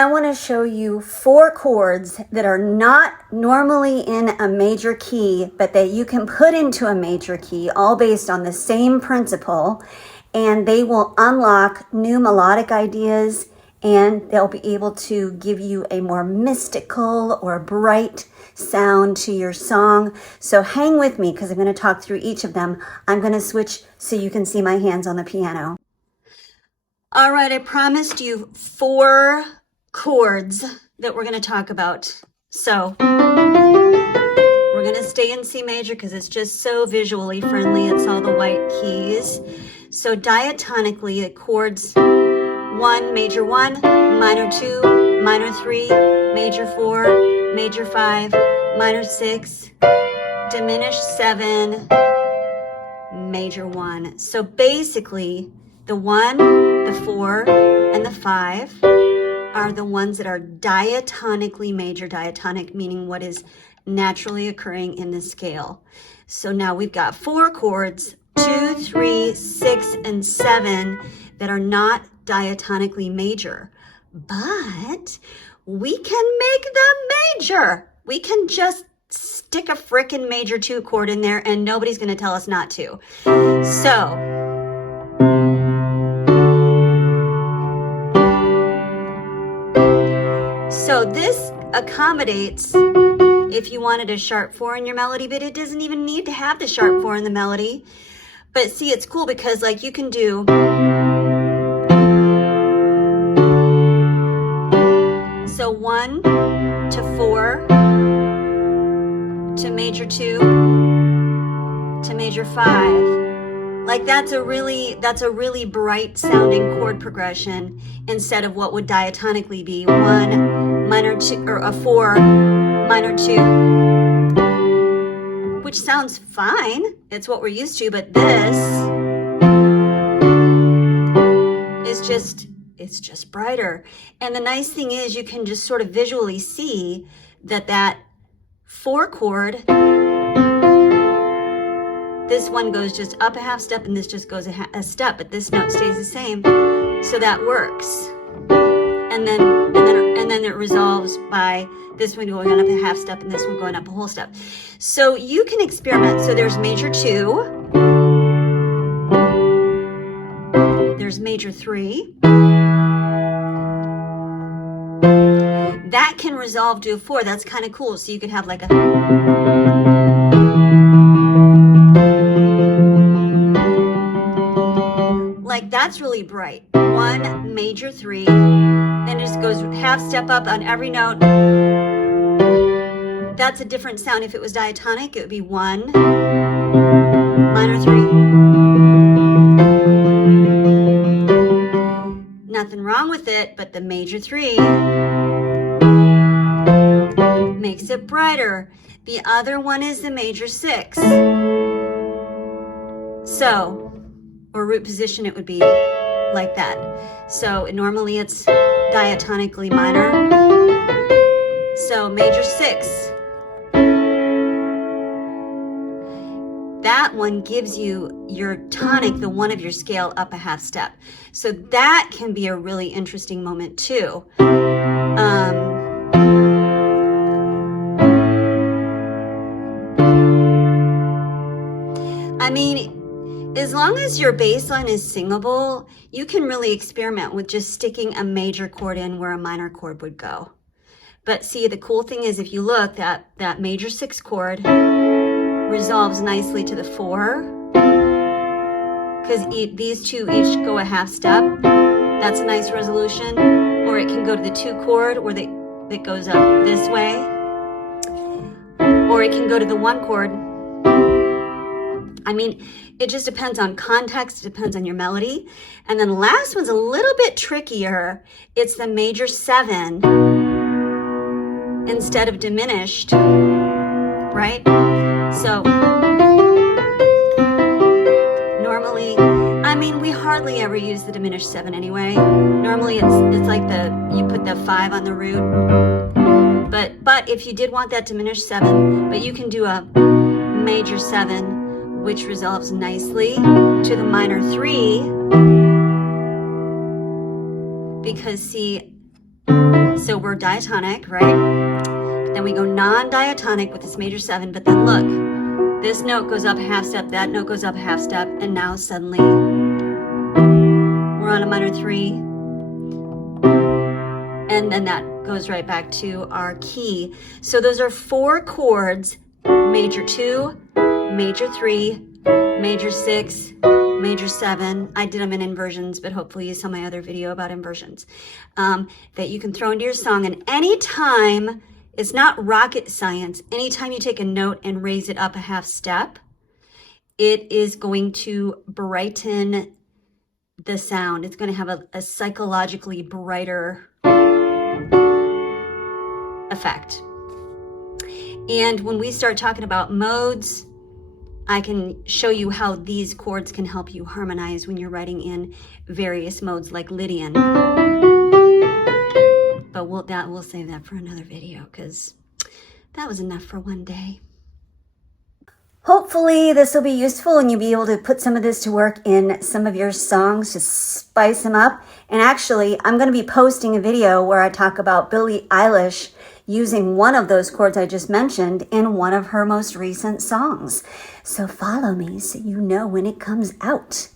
I want to show you 4 chords that are not normally in a major key, but that you can put into a major key, all based on the same principle, and they will unlock new melodic ideas, and they'll be able to give you a more mystical or bright sound to your song. So hang with me because I'm going to talk through each of them. I'm going to switch so you can see my hands on the piano. All right, I promised you 4 chords that we're going to talk about. So we're going to stay in C major because it's just so visually friendly. It's all the white keys. So diatonically, the chords 1, major 1, minor 2, minor 3, major 4, major 5, minor 6, diminished 7, major 1. So basically, the 1, the 4, and the 5 are the ones that are diatonically major. Diatonic meaning what is naturally occurring in the scale. So now we've got 4 chords, 2, 3, 6, and 7 that are not diatonically major, but we can make them major. We can just stick a frickin' major 2 chord in there and nobody's going to tell us not to. So this accommodates if you wanted a sharp 4 in your melody, but it doesn't even need to have the sharp 4 in the melody. But see, it's cool because like you can do so 1 to 4 to major 2 to major 5. Like that's a really bright sounding chord progression instead of what would diatonically be 1 minor 2 or a 4 minor 2, which sounds fine. It's what we're used to, but this is it's just brighter. And the nice thing is you can just sort of visually see that 4 chord, this one goes just up a half step and this just goes a step, but this note stays the same. So that works. And then it resolves by this one going up a half step and this one going up a whole step. So you can experiment. So there's major 2. There's major 3. That can resolve to a 4. That's kind of cool. So you could have like a... Like that's really bright. 1, major 3, then it just goes half step up on every note. That's a different sound. If it was diatonic, it would be 1, minor 3. Nothing wrong with it, but the major 3 makes it brighter. The other one is the major 6. So, or root position, it would be like that. So normally it's diatonically minor. So major 6. That one gives you your tonic, the one of your scale, up a half step. So that can be a really interesting moment too. I mean, as long as your bass line is singable, you can really experiment with just sticking a major chord in where a minor chord would go. But see, the cool thing is if you look, that major 6 chord resolves nicely to the 4, because these two each go a half step. That's a nice resolution. Or it can go to the 2 chord where that goes up this way. Or it can go to the 1 chord. I mean, it just depends on context, it depends on your melody. And then the last one's a little bit trickier. It's the major 7 instead of diminished, right? So normally, I mean, we hardly ever use the diminished 7 anyway. Normally it's like you put the 5 on the root. But if you did want that diminished 7, but you can do a major 7, which resolves nicely to the minor 3, because see, So we're diatonic, right? Then we go non-diatonic with this major 7, but then look, this note goes up a half step, that note goes up a half step, and now suddenly we're on a minor 3. And then that goes right back to our key. So those are 4 chords: major 2, major 3, major 6, major 7. I did them in inversions, but hopefully you saw my other video about inversions, that you can throw into your song. And anytime, it's not rocket science, anytime you take a note and raise it up a half step, it is going to brighten the sound. It's going to have a psychologically brighter effect. And when we start talking about modes, I can show you how these chords can help you harmonize when you're writing in various modes like Lydian. But we'll save that for another video, because that was enough for one day. Hopefully this will be useful and you'll be able to put some of this to work in some of your songs to spice them up. And actually, I'm going to be posting a video where I talk about Billie Eilish using one of those chords I just mentioned in one of her most recent songs. So follow me so you know when it comes out.